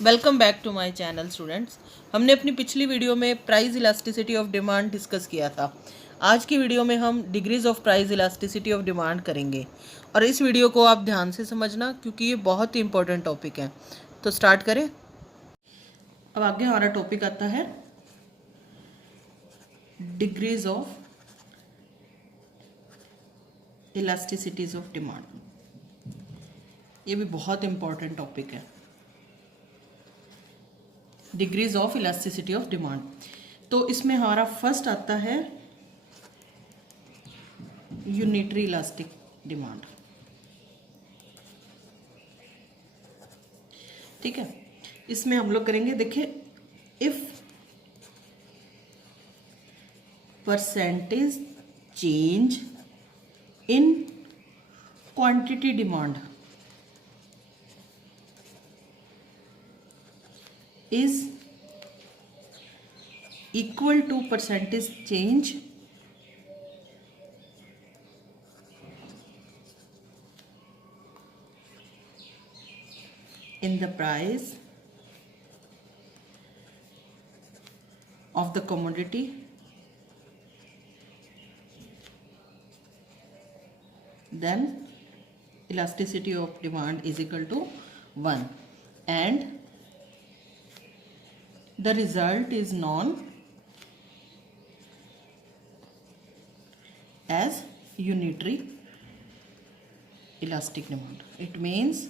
Welcome back to my channel students. हमने अपनी पिछली वीडियो में price elasticity of demand discuss किया था। आज की वीडियो में हम degrees of price elasticity of demand करेंगे और इस वीडियो को आप ध्यान से समझना क्योंकि ये बहुत ही इंपॉर्टेंट टॉपिक है। तो स्टार्ट करें। अब आगे हमारा टॉपिक आता है डिग्रीज ऑफ इलास्टिसिटीज ऑफ डिमांड। ये भी बहुत इंपॉर्टेंट टॉपिक है, degrees of elasticity of demand. तो इसमें हमारा फर्स्ट आता है यूनिटरी इलास्टिक डिमांड। ठीक है, इसमें हम लोग करेंगे, देखिए, if percentage change in quantity demand is equal to percentage change in the price of the commodity then elasticity of demand is equal to 1 and the result is known as unitary elastic demand. It means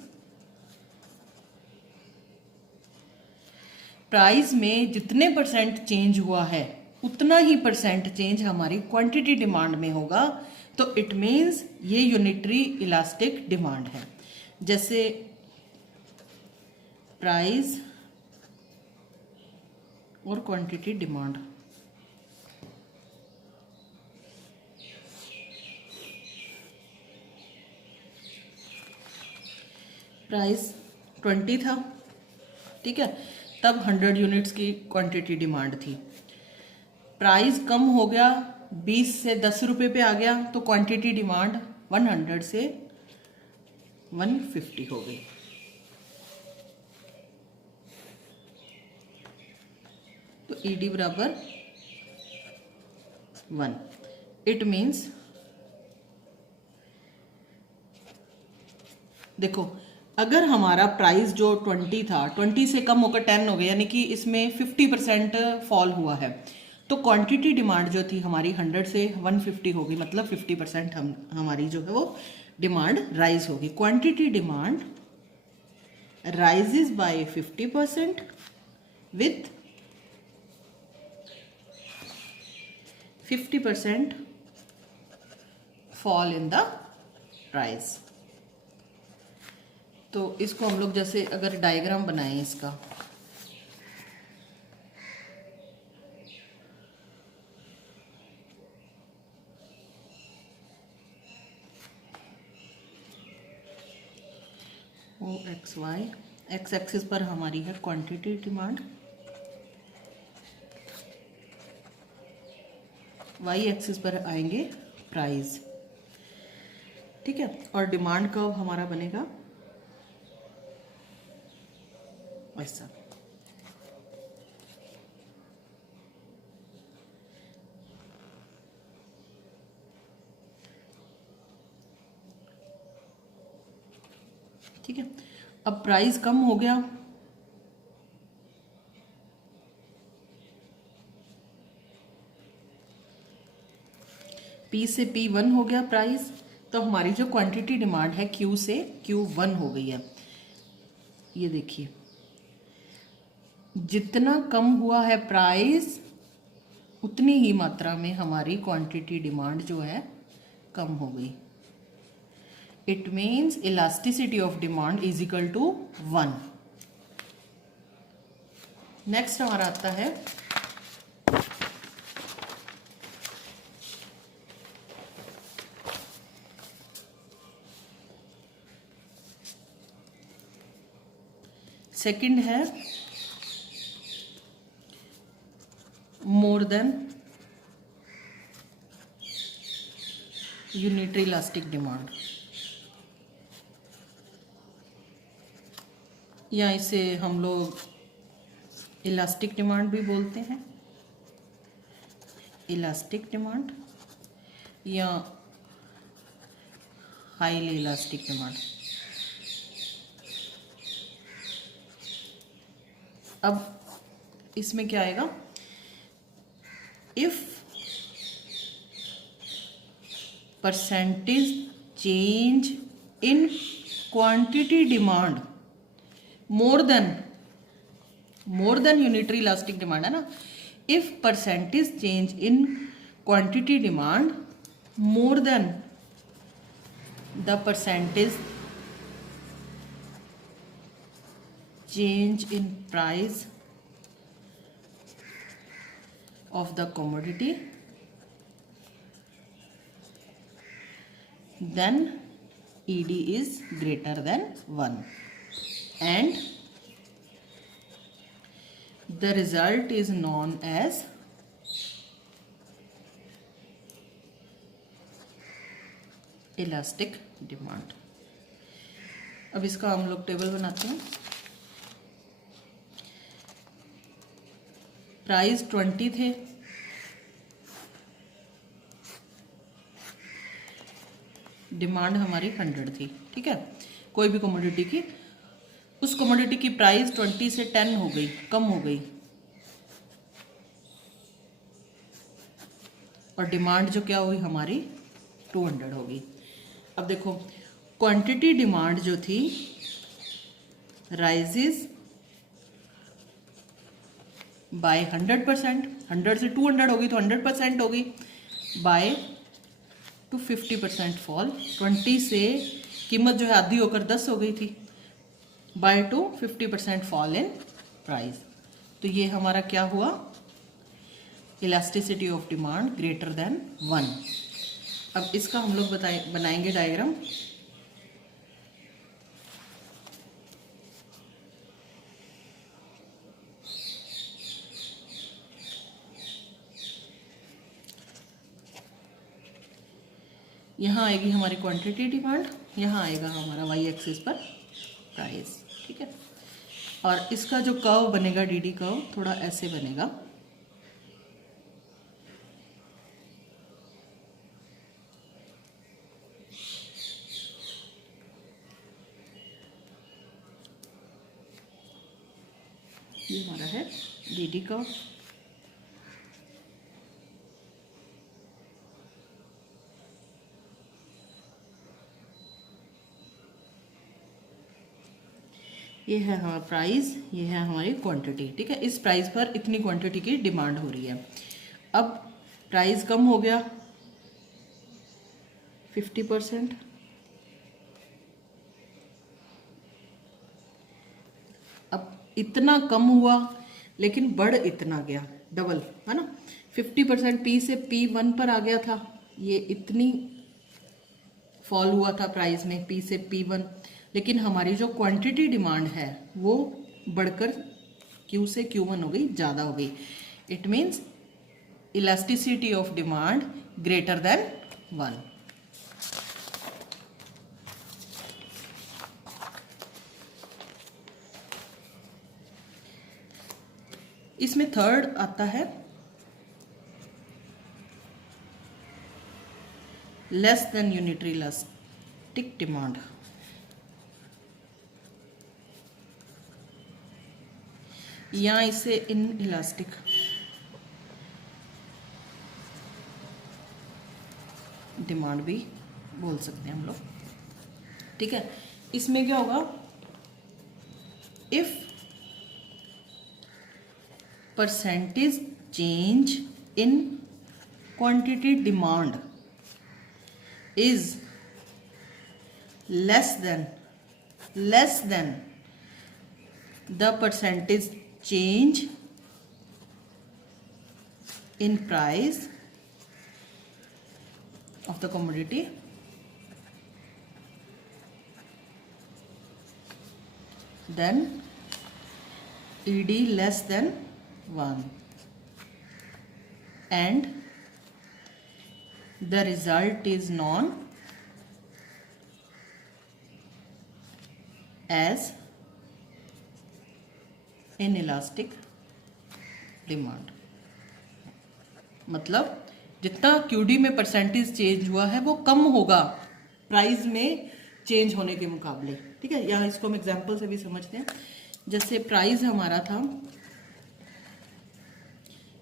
price में जितने percent change हुआ है उतना ही percent change हमारी quantity demand में होगा। तो it means ये यूनिटरी इलास्टिक डिमांड है। जैसे प्राइस और क्वांटिटी डिमांड, प्राइस 20 था, ठीक है, तब 100 यूनिट्स की क्वांटिटी डिमांड थी। प्राइस कम हो गया, 20 से 10 रुपए पे आ गया, तो क्वांटिटी डिमांड 100 से 150 हो गई। तो ईडी बराबर 1। इट मीन्स, देखो, अगर हमारा प्राइस जो 20 था 20 से कम होकर 10 हो गया, यानी कि इसमें 50% फॉल हुआ है, तो क्वांटिटी डिमांड जो थी हमारी 100 से 150 होगी, मतलब 50% हमारी जो है वो डिमांड राइज होगी। Quantity demand rises by 50% with 50% fall in the price. तो इसको हम लोग जैसे अगर डायग्राम बनाएं इसका, ओ एक्स वाई, एक्स एक्सिस पर हमारी है क्वांटिटी डिमांड, वाई एक्सिस पर आएंगे प्राइस, ठीक है। और डिमांड कर्व हमारा बनेगा ऐसा। ठीक है, अब प्राइस कम हो गया, P से P1 हो गया प्राइस, तो हमारी जो क्वांटिटी डिमांड है Q से Q1 हो गई है। ये देखिए, जितना कम हुआ है प्राइस उतनी ही मात्रा में हमारी क्वांटिटी डिमांड जो है कम हो गई। It means elasticity of demand is equal to 1। Next हमारा आता है सेकंड है more than unitary elastic demand. या इसे हम लोग इलास्टिक डिमांड भी बोलते हैं, इलास्टिक डिमांड या हाईली इलास्टिक डिमांड। अब इसमें क्या आएगा, if percentage change in quantity demand more than unitary elastic demand है ना, if percentage change in quantity demand more than the percentage change in price of the commodity, then ED is greater than 1 and the result is known as elastic demand. अब इसका हम लोग table बनाते हैं। Price 20 थे, demand हमारी 100 थी, ठीक है, कोई भी कमोडिटी की, उस कमोडिटी की प्राइस 20 से 10 हो गई, कम हो गई, और डिमांड जो क्या हुई हमारी 200 होगी। अब देखो क्वांटिटी डिमांड जो थी राइजेस बाय 100%, 100 से 200 होगी तो 100% होगी, बाय टू 50% फॉल, 20 से कीमत जो है आधी होकर 10 हो गई थी, by two 50% fall in price. तो ये हमारा क्या हुआ, elasticity of demand greater than 1। अब इसका हम लोग बनाएंगे डायग्राम। यहाँ आएगी हमारी क्वांटिटी डिमांड, यहाँ आएगा हमारा वाई एक्सिस पर प्राइस, ठीक है। और इसका जो कर्व बनेगा डीडी कर्व थोड़ा ऐसे बनेगा, ये हमारा है डीडी कर्व। ये है हमारा प्राइस, ये है हमारी क्वांटिटी, ठीक है। इस प्राइस पर इतनी क्वांटिटी की डिमांड हो रही है। अब प्राइस कम हो गया 50%, अब इतना कम हुआ लेकिन बढ़ इतना गया, डबल है ना, 50% पी से P1 पर आ गया था, ये इतनी फॉल हुआ था प्राइस में पी से P1, लेकिन हमारी जो क्वांटिटी डिमांड है वो बढ़कर Q से Q1 हो गई, ज़्यादा हो गई। It means elasticity of demand greater than 1। इसमें थर्ड आता है less than unitary elastic demand. या इसे इन इलास्टिक डिमांड भी बोल सकते हैं हम लोग, ठीक है। इसमें क्या होगा, if percentage change in quantity demand is less than the percentage change in price of the commodity, then ED less than 1 and the result is known as inelastic demand, मतलब जितना क्यूडी में परसेंटेज चेंज हुआ है वो कम होगा price में change होने के मुकाबले। ठीक है, यहाँ इसको हम एग्जांपल से भी समझते हैं। जैसे प्राइस हमारा था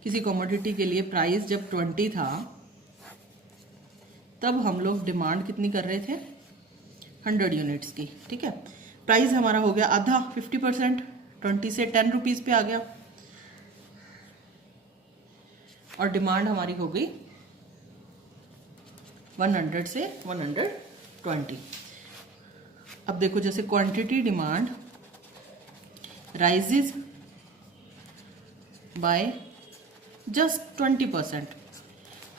किसी कमोडिटी के लिए, प्राइस जब 20 था तब हम लोग डिमांड कितनी कर रहे थे, 100 यूनिट्स की। ठीक है, प्राइस हमारा हो गया आधा, 50%, 20 से 10 रुपीज़ पे आ गया और डिमांड हमारी हो गई 100 से 120। अब देखो, जैसे quantity demand rises by just 20%,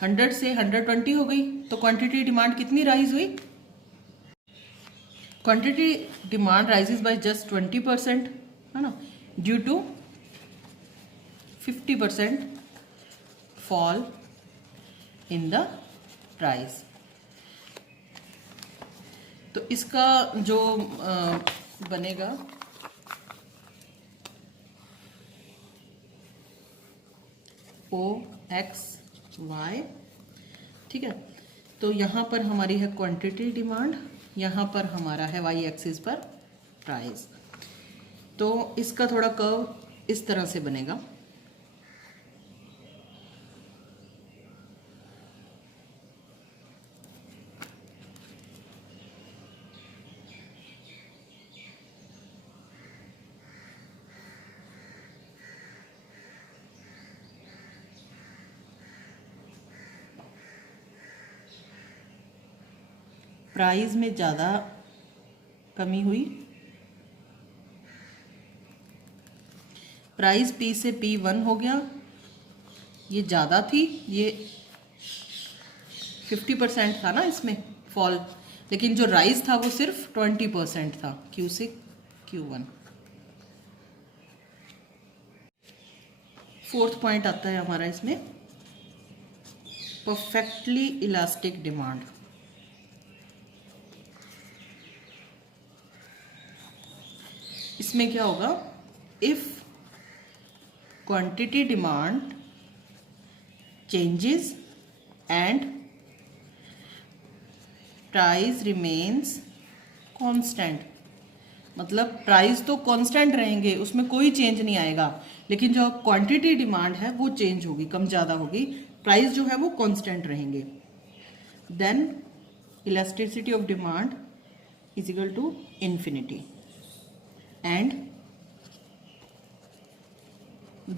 100 से 120 हो गई, तो क्वांटिटी डिमांड कितनी राइज हुई, quantity demand rises by just 20%, है ना, due to 50% fall in the price. तो इसका जो बनेगा OXY, ठीक है। तो यहाँ पर हमारी है क्वांटिटी डिमांड, यहाँ पर हमारा है वाई एक्सिस पर प्राइस। तो इसका थोड़ा कर्व इस तरह से बनेगा। प्राइस में ज़्यादा कमी हुई, प्राइस P से P1 हो गया, ये ज़्यादा थी, ये 50% था ना इसमें फॉल, लेकिन जो राइज था वो सिर्फ 20% था, Q से Q1। फोर्थ पॉइंट आता है हमारा इसमें, परफेक्टली इलास्टिक डिमांड। इसमें क्या होगा, if quantity demand changes and price remains constant, मतलब प्राइस तो कांस्टेंट रहेंगे, उसमें कोई चेंज नहीं आएगा, लेकिन जो क्वांटिटी डिमांड है वो चेंज होगी, कम ज़्यादा होगी, प्राइस जो है वो कांस्टेंट रहेंगे। Then elasticity of demand is equal to infinity and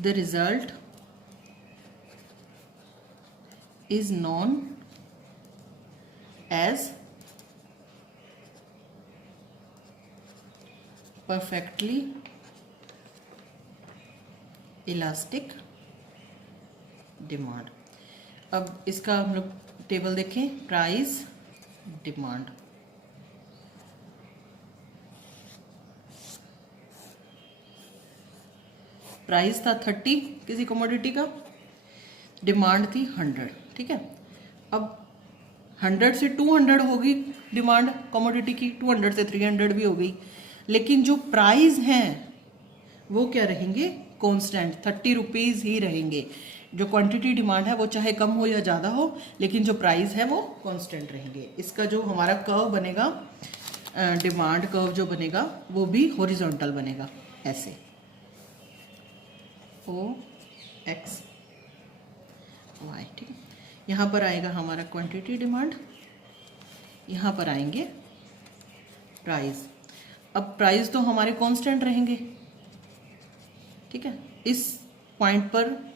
the result is known as perfectly elastic demand। अब इसका हम लोग टेबल देखें, प्राइस डिमांड, प्राइस था 30 किसी कमोडिटी का, डिमांड थी 100। ठीक है, अब 100 से 200 होगी डिमांड कमोडिटी की, 200 से 300 भी हो गई, लेकिन जो प्राइस हैं वो क्या रहेंगे, कांस्टेंट 30 रुपीज़ ही रहेंगे। जो क्वांटिटी डिमांड है वो चाहे कम हो या ज़्यादा हो, लेकिन जो प्राइस है वो कांस्टेंट रहेंगे। इसका जो हमारा कर्व बनेगा, डिमांड कर्व जो बनेगा वो भी हॉरिजॉन्टल बनेगा, ऐसे OXY। ठीक है, यहाँ पर आएगा हमारा क्वांटिटी डिमांड, यहाँ पर आएंगे प्राइस। अब प्राइस तो हमारे कांस्टेंट रहेंगे। ठीक है, इस पॉइंट पर,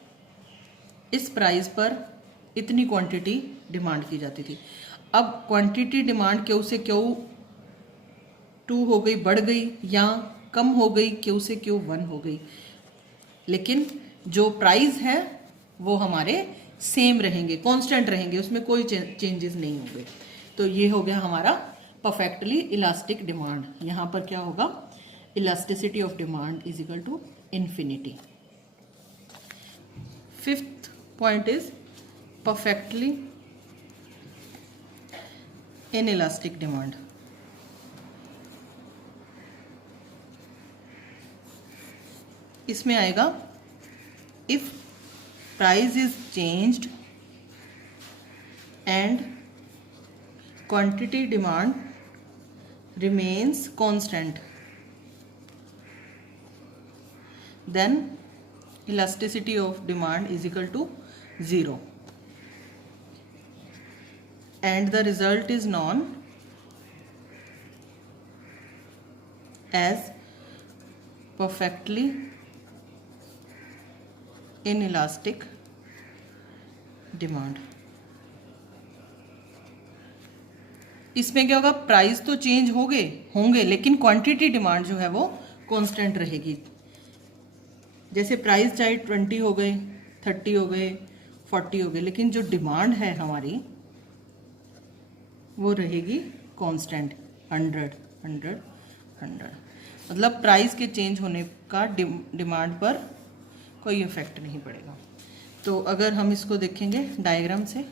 इस प्राइस पर इतनी क्वांटिटी डिमांड की जाती थी। अब क्वांटिटी डिमांड Q से Q2 हो गई, बढ़ गई, या कम हो गई, Q से Q1 हो गई, लेकिन जो प्राइस है वो हमारे सेम रहेंगे, कांस्टेंट रहेंगे, उसमें कोई चेंजेस नहीं होंगे। तो ये हो गया हमारा परफेक्टली इलास्टिक डिमांड। यहाँ पर क्या होगा, elasticity of demand is equal to infinity. Fifth point is perfectly inelastic demand. इसमें आएगा if price is changed and quantity demand remains constant, then elasticity of demand is equal to 0 and the result is known as perfectly inelastic demand। इसमें क्या होगा, price तो change होंगे लेकिन quantity demand जो है वो कांस्टेंट रहेगी। जैसे प्राइस चाहे 20 हो गए, 30 हो गए, 40 हो गए, लेकिन जो डिमांड है हमारी वो रहेगी कांस्टेंट 100। मतलब प्राइस के चेंज होने का डिमांड पर कोई इफेक्ट नहीं पड़ेगा। तो अगर हम इसको देखेंगे डायग्राम से,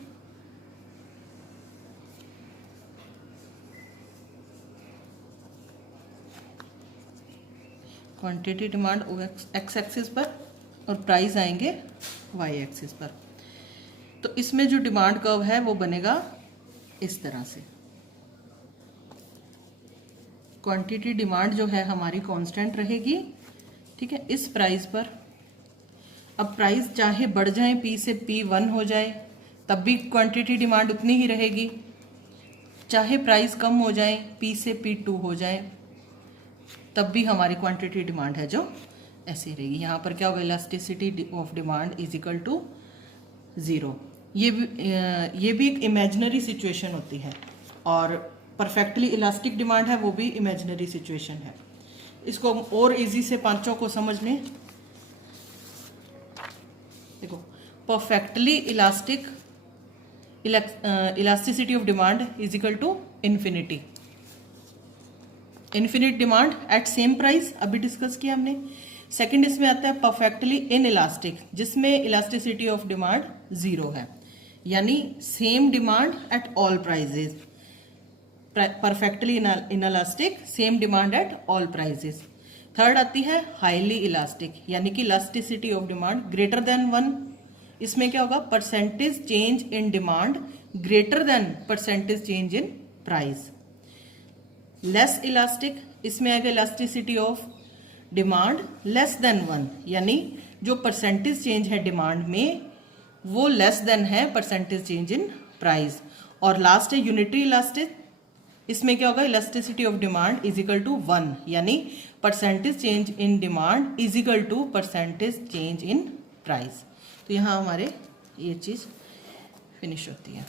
क्वांटिटी डिमांड एक्स एक्सिस पर और प्राइस आएंगे वाई एक्सिस पर। तो इसमें जो डिमांड कर्व है वो बनेगा इस तरह से। क्वांटिटी डिमांड जो है हमारी कांस्टेंट रहेगी, ठीक है, इस प्राइस पर। अब प्राइस चाहे बढ़ जाए, P से P1 हो जाए, तब भी क्वांटिटी डिमांड उतनी ही रहेगी। चाहे प्राइस कम हो जाए, P से P2 हो जाए, तब भी हमारी क्वांटिटी डिमांड है जो ऐसी रहेगी। यहाँ पर क्या होगा, elasticity of demand is equal to 0। ये भी एक इमेजिनरी सिचुएशन होती है और परफेक्टली इलास्टिक डिमांड है वो भी इमेजिनरी सिचुएशन है। इसको और इजी से पांचों को समझने, देखो, perfectly elastic elasticity of demand is equal to infinity. Infinite demand at same price, अभी डिस्कस किया हमने। सेकंड इसमें आता है परफेक्टली इन इलास्टिक, जिसमें इलास्टिसिटी ऑफ डिमांड 0 है, यानी same demand at all prices. Perfectly inelastic, same demand at all prices. Third आती है हाईली इलास्टिक, यानी कि elasticity of demand greater than 1। इसमें क्या होगा, percentage change in demand greater then percentage change in price. Less elastic, इसमें आएगा elasticity of demand less than 1, यानी जो परसेंटेज चेंज है डिमांड में वो लेस देन है परसेंटेज चेंज इन प्राइस। और लास्ट है यूनिटरी इलास्टिक, इसमें क्या होगा, elasticity of demand is equal to 1, यानी percentage change in demand is equal to percentage change in price. तो यहाँ हमारे ये चीज़ फिनिश होती है।